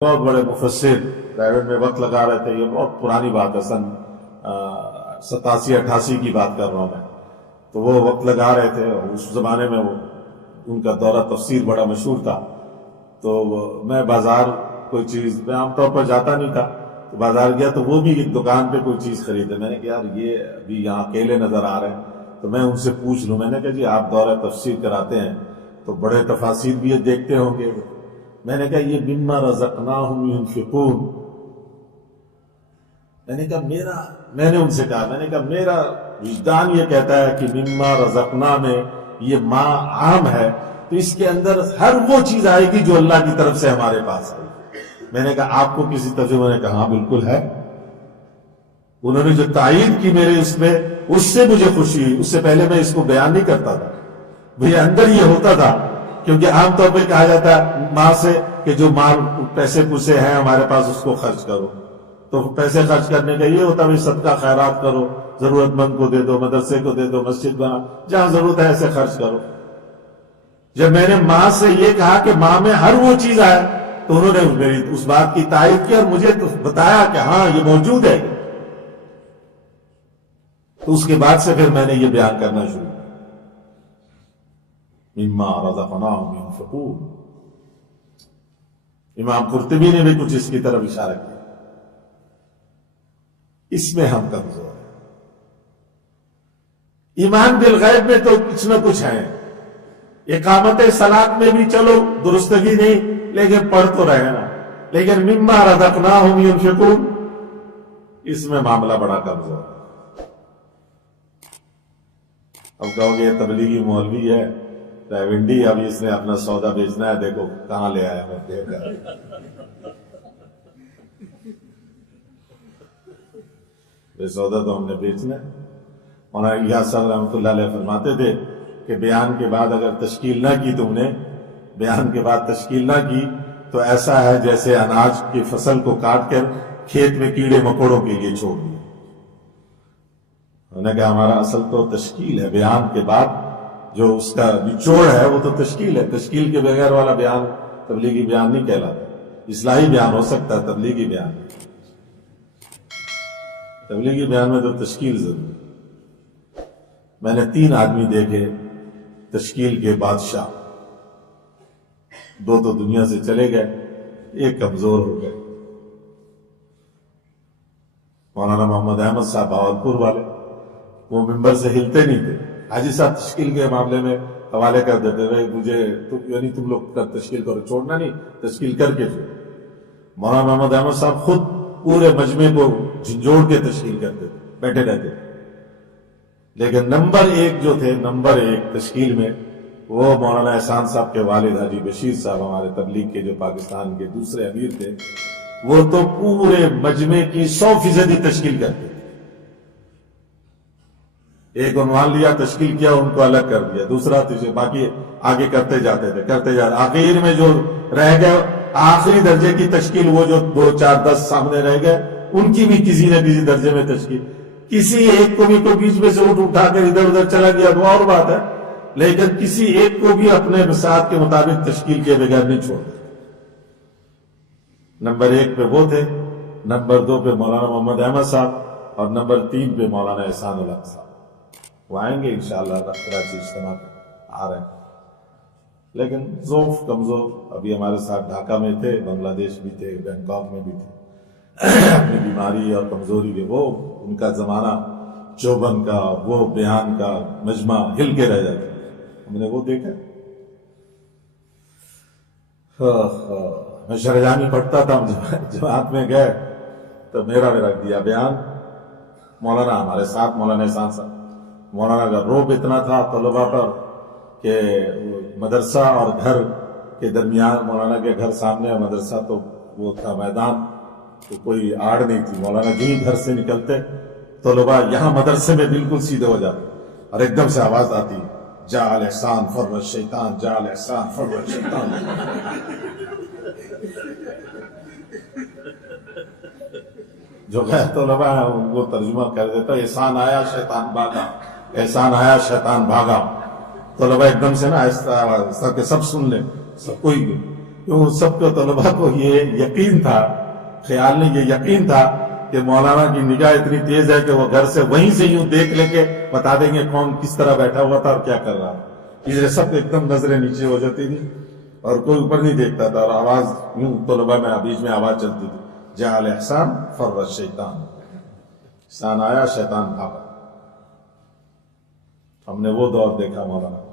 بہت بڑے مفسر پرائیویٹ میں وقت لگا رہے تھے. یہ بہت پرانی بات ہے، سن 87-88 کی بات کر رہا ہوں میں. تو وہ وقت لگا رہے تھے. اس زمانے میں ان کا دورہ تفسیر بڑا مشہور تھا. تو میں بازار کوئی چیز، میں عام طور پر جاتا نہیں تھا، تو بازار گیا تو وہ بھی ایک دکان پہ کوئی چیز خریدے. میں نے کہا یار یہ ابھی یہاں اکیلے نظر آ رہے ہیں، تو میں ان سے پوچھ لوں. میں نے کہا جی آپ دورہ تفسیر کراتے ہیں تو بڑے تفاسیر بھی یہ دیکھتے ہوں گے. میں نے کہا یہ مما رزقناہم ينفقون. میں نے ان سے کہا، میں نے کہا میرا وجدان یہ کہتا ہے کہ مما رزقنا میں یہ ما عام ہے، تو اس کے اندر ہر وہ چیز آئے گی جو اللہ کی طرف سے ہمارے پاس آئے گی. میں نے کہا آپ کو کسی ترجمے نے کہا ہاں بالکل ہے. انہوں نے جو تائید کی میرے اس میں، اس سے مجھے خوشی ہوئی. اس سے پہلے میں اس کو بیان نہیں کرتا تھا، مجھے اندر یہ ہوتا تھا. کیونکہ عام طور پہ کہا جاتا ہے ماں سے کہ جو مال پیسے پوسے ہیں ہمارے پاس اس کو خرچ کرو. تو پیسے خرچ کرنے کا یہ ہوتا ہے صدقہ خیرات کرو، ضرورت مند کو دے دو، مدرسے کو دے دو، مسجد بنا، جہاں ضرورت ہے ایسے خرچ کرو. جب میں نے ماں سے یہ کہا کہ ماں میں ہر وہ چیز آئے، تو انہوں نے میری اس بات کی تائید کی اور مجھے بتایا کہ ہاں یہ موجود ہے. تو اس کے بعد سے پھر میں نے یہ بیان کرنا شروع کیا، مما رزقناہم ينفقون. امام قرطبی نے بھی کچھ اس کی طرف اشارہ کیا. اس میں ہم کمزور ہیں. ایمان بالغیب میں تو کچھ نہ کچھ ہے. اقامت صلاۃ میں بھی چلو درستگی نہیں، لیکن پڑھ تو رہے نا. لیکن مما رزقناہم ينفقون، اس میں معاملہ بڑا کمزور ہے. اب کہو گے یہ تبلیغی مولوی ہے ونڈی، اب اس نے اپنا سودا بیچنا ہے، دیکھو کہاں لے آیا میں دیکھ کر. یہ سودا تو ہم نے بیچنا ہے. مولانا الیاس صاحب رحمۃ اللہ علیہ فرماتے تھے کہ بیان کے بعد اگر تشکیل نہ کی، تم نے بیان کے بعد تشکیل نہ کی تو ایسا ہے جیسے اناج کی فصل کو کاٹ کر کھیت میں کیڑے مکوڑوں کے لیے چھوڑ دیا. انہوں نے کہا ہمارا اصل تو تشکیل ہے، بیان کے بعد جو اس کا نچوڑ ہے وہ تو تشکیل ہے. تشکیل کے بغیر والا بیان تبلیغی بیان نہیں کہلاتا. اصلاحی بیان ہو سکتا ہے، تبلیغی بیان، تبلیغی بیان میں تو تشکیل ضرور. میں نے 3 آدمی دیکھے تشکیل کے بادشاہ. 2 تو دنیا سے چلے گئے، ایک کمزور ہو گئے. مولانا محمد احمد صاحب باورپور والے، وہ ممبر سے ہلتے نہیں تھے. حاجی صاحب تشکیل کے معاملے میں حوالے کر دیتے تھے، مجھے یعنی تم لوگ تشکیل کرو، چھوڑنا نہیں، تشکیل کر کے چھوڑو. مولانا محمد احمد صاحب خود پورے مجمع کو جھنجھوڑ کے تشکیل کرتے تھے، بیٹھے رہتے تھے. لیکن نمبر 1 جو تھے، نمبر 1 تشکیل میں، وہ مولانا احسان صاحب کے والد حاجی بشیر صاحب، ہمارے تبلیغ کے جو پاکستان کے دوسرے امیر تھے. وہ تو پورے مجمع کی 100% تشکیل کرتے تھے. ایک عنوان لیا، تشکیل کیا، ان کو الگ کر دیا، دوسرا باقی آگے کرتے جاتے تھے. آخر میں جو رہ گئے آخری درجے کی تشکیل، وہ جو 2 4 10 سامنے رہ گئے، ان کی بھی کسی نہ کسی درجے میں تشکیل. کسی ایک کو بھی کوئی بیچ میں سے اٹھا کر ادھر ادھر چلا گیا تو اور بات ہے، لیکن کسی ایک کو بھی اپنے مساعد کے مطابق تشکیل کے بغیر نہیں چھوڑتے. نمبر 1 پہ وہ تھے، نمبر 2 پہ مولانا محمد احمد صاحب، اور نمبر 3 پہ مولانا احسان الحق صاحب. وہ آئیں گے انشاءاللہ، کراچی اجتماع آ رہے ہیں. لیکن ضعف، کمزور. ابھی ہمارے ساتھ ڈھاکہ میں تھے، بنگلہ دیش بھی تھے، بینکاک میں بھی تھے. اپنی بیماری اور کمزوری کے، وہ ان کا زمانہ چوبن کا، وہ بیان کا مجمع ہل کے رہ جاتے. ہم نے وہ دیکھا. میں شرجانی پڑھتا تھا، جماعت میں گئے تو میرا رکھ دیا بیان. مولانا ہمارے ساتھ، مولانا احسان صاحب. مولانا کا روب اتنا تھا طلباء پر کہ مدرسہ اور گھر کے درمیان، مولانا کے گھر سامنے اور مدرسہ تو وہ تھا میدان، تو کوئی آڑ نہیں تھی. مولانا جی گھر سے نکلتے، طلباء یہاں مدرسے میں بالکل سیدھے ہو جاتے، اور ایک دم سے آواز آتی، جا الاحسان فر الشیطان، جا الاحسان فر الشیطان. جو غیر طلباء ہیں ان کو ترجمہ کر دیتا، احسان آیا شیطان بھاگا، احسان آیا شیطان بھاگا. طلباء ایک دم سے نا آہستہ کہ سب سن لیں، سب کوئی بھی کیوں سب کو طلبا کو یہ یقین تھا، خیال نہیں، یہ یقین تھا کہ مولانا کی نگاہ اتنی تیز ہے کہ وہ گھر سے وہیں سے یوں دیکھ لے کے بتا دیں گے کون کس طرح بیٹھا ہوا تھا اور کیا کر رہا تھا۔ اس لیے سب ایک دم نظریں نیچے ہو جاتی تھی اور کوئی اوپر نہیں دیکھتا تھا، اور آواز یوں طلبا میں بیچ میں آواز چلتی تھی، جاء الاحسان فر الشیطان، احسان آیا شیطان بھاگا۔ ہم نے وہ دور دیکھا مولانا۔